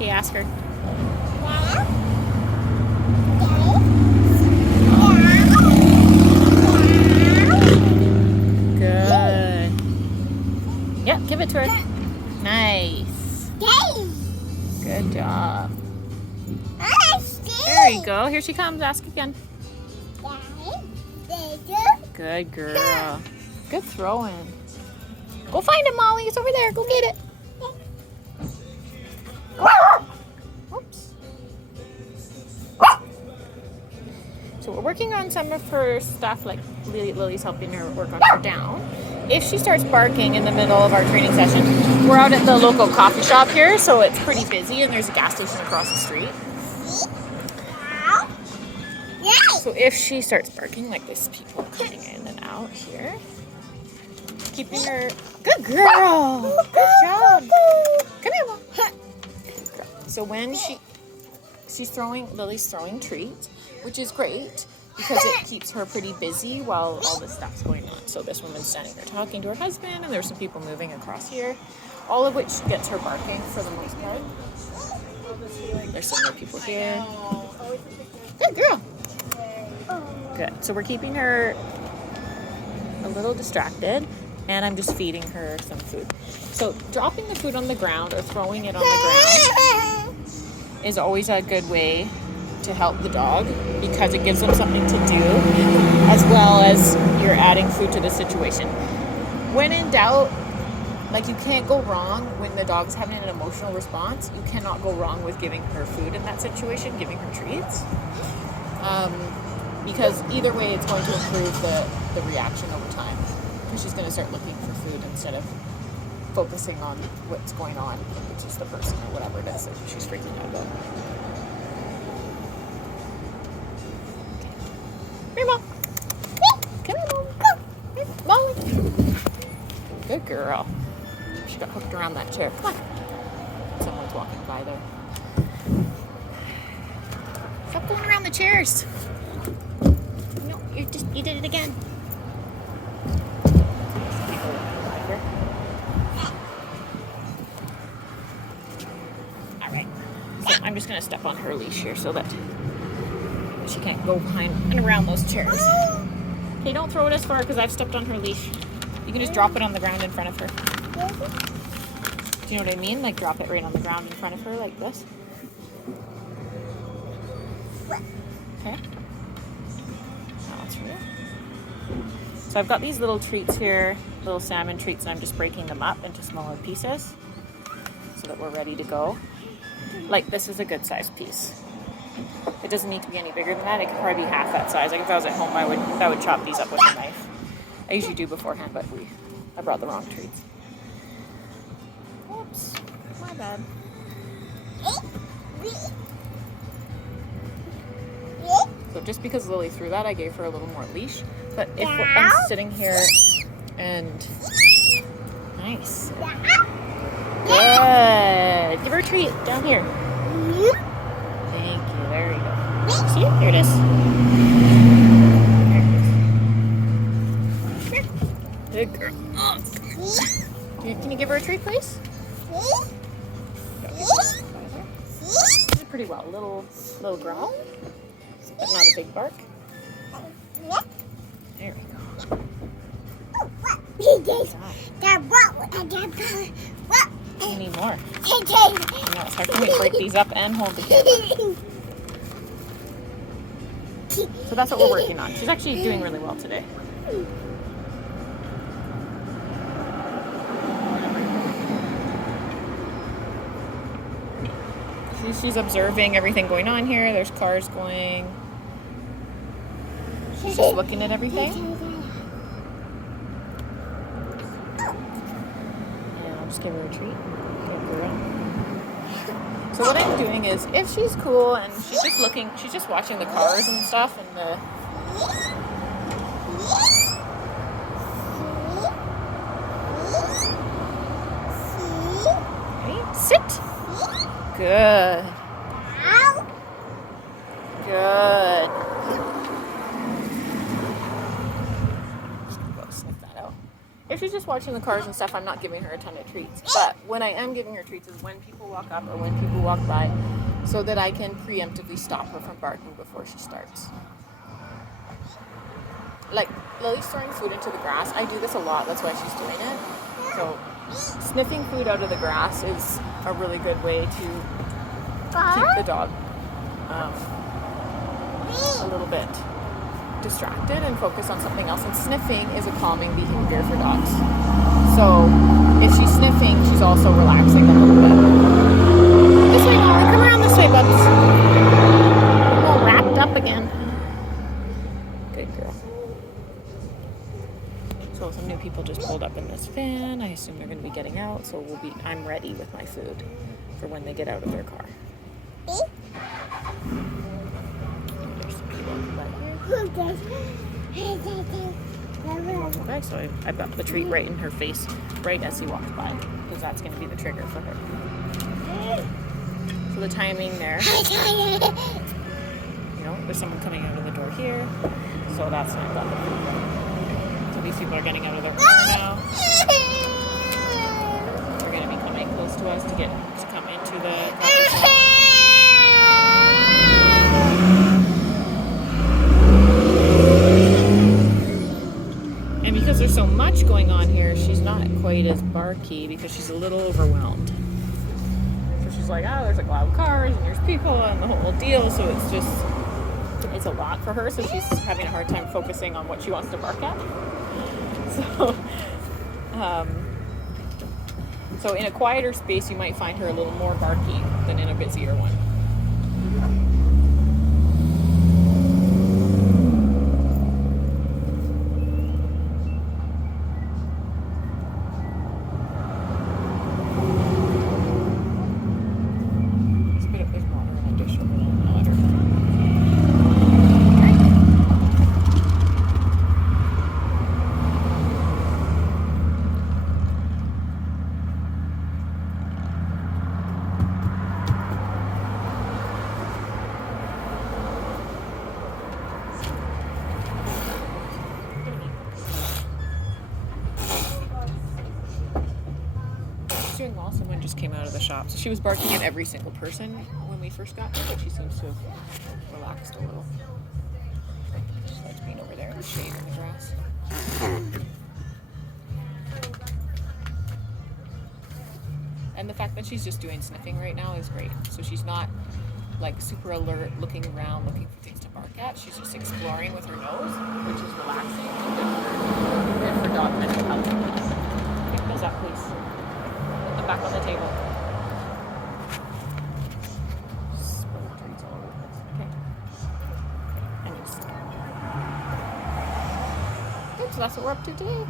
Okay, ask her. Good. Yep, give it to her. Nice. Good job. There you go. Here she comes. Ask again. Good girl. Good throwing. Go find it, Molly. It's over there. Go get it. Oops. So we're working on some of her stuff, like Lily's helping her work on her down. If she starts barking in the middle of our training session, we're out at the local coffee shop here, so it's pretty busy, and there's a gas station across the street. So if she starts barking, like there's people coming in and out here, keeping her... Good girl! Good job! Come here, Mom. So when Lily's throwing treats, which is great because it keeps her pretty busy while all this stuff's going on. So this woman's standing there talking to her husband, and there's some people moving across here, all of which gets her barking for the most part. There's some more people here. Good girl. Good. So we're keeping her a little distracted, and I'm just feeding her some food. So dropping the food on the ground or throwing it on the ground is always a good way to help the dog because it gives them something to do as well as you're adding food to the situation. When in doubt, like you can't go wrong when the dog's having an emotional response. You cannot go wrong with giving her food in that situation, giving her treats. Because either way it's going to improve the reaction over time. Because she's going to start looking for food instead of focusing on what's going on, which is the person or whatever it is that she's freaking out about. Here, Mom. Come here, Mom. Here, Molly. Good girl. She got hooked around that chair. Come on. Someone's walking by there. Stop going around the chairs. No, you did it again. Alright. So I'm just going to step on her leash here so that she can't go behind and around those chairs. Okay, don't throw it as far because I've stepped on her leash. You can just drop it on the ground in front of her. Do you know what I mean? Like drop it right on the ground in front of her like this. Okay. Now it's for you. So I've got these little treats here, little salmon treats, and I'm just breaking them up into smaller pieces so that we're ready to go. Like this is a good sized piece. It doesn't need to be any bigger than that. It could probably be half that size. Like if I was at home, I would chop these up with a knife. I usually do beforehand, but I brought the wrong treats. Oops, my bad. So just because Lily threw that, I gave her a little more leash. But if I'm sitting here and... Nice. Good. Give her a treat down here. Thank you. There you go. See? Here it is. Good girl. Can you give her a treat, please? She's pretty well. Little growl, but not a big bark. There we go. You need more. I know, it's hard for me to break these up and hold the camera. So that's what we're working on. She's actually doing really well today. She's observing everything going on here. There's cars going. She's just looking at everything. And I'll just give her a treat. Good girl. So what I'm doing is, if she's cool and she's just watching the cars and stuff and the... Ready? Sit. Good. Good. Just go sniff that out. If she's just watching the cars and stuff, I'm not giving her a ton of treats. But when I am giving her treats is when people walk up or when people walk by, so that I can preemptively stop her from barking before she starts. Like, Lily's throwing food into the grass. I do this a lot, that's why she's doing it. So, sniffing food out of the grass is a really good way to keep the dog a little bit distracted and focus on something else. And sniffing is a calming behavior for dogs. So, if she's sniffing, she's also relaxing them a little bit. This way, Molly. Come around this way, bubs. I'm all wrapped up again. Good girl. So some new people just pulled up in this van. I assume they're going to be getting out, so I'm ready with my food for when they get out of their car. There's some people right here. Okay, so I've got the treat right in her face, right as he walks by, because that's going to be the trigger for her. So the timing there, there's someone coming out of the door here, so that's not got the food right. So these people are getting out of their car now. They're going to be coming close to us to come into the coffee shop. And because there's so much going on here, she's not quite as barky because she's a little overwhelmed. So she's like, there's a lot of cars and there's people and the whole deal. So it's a lot for her. So she's having a hard time focusing on what she wants to bark at. So in a quieter space, you might find her a little more barky than in a busier one. There's water in a dish over there. Doing well. Someone just came out of the shop. So she was barking at every single person when we first got here, but she seems to have relaxed a little. She likes being over there in the shade in the grass. And the fact that she's just doing sniffing right now is great. So she's not like super alert, looking around, looking for things to bark at. She's just exploring with her nose, which is relaxing and good for dog mental health. Pick those up, please. Back on the table. Spill treats all over the place. Okay. And just. Good, so that's what we're up to today.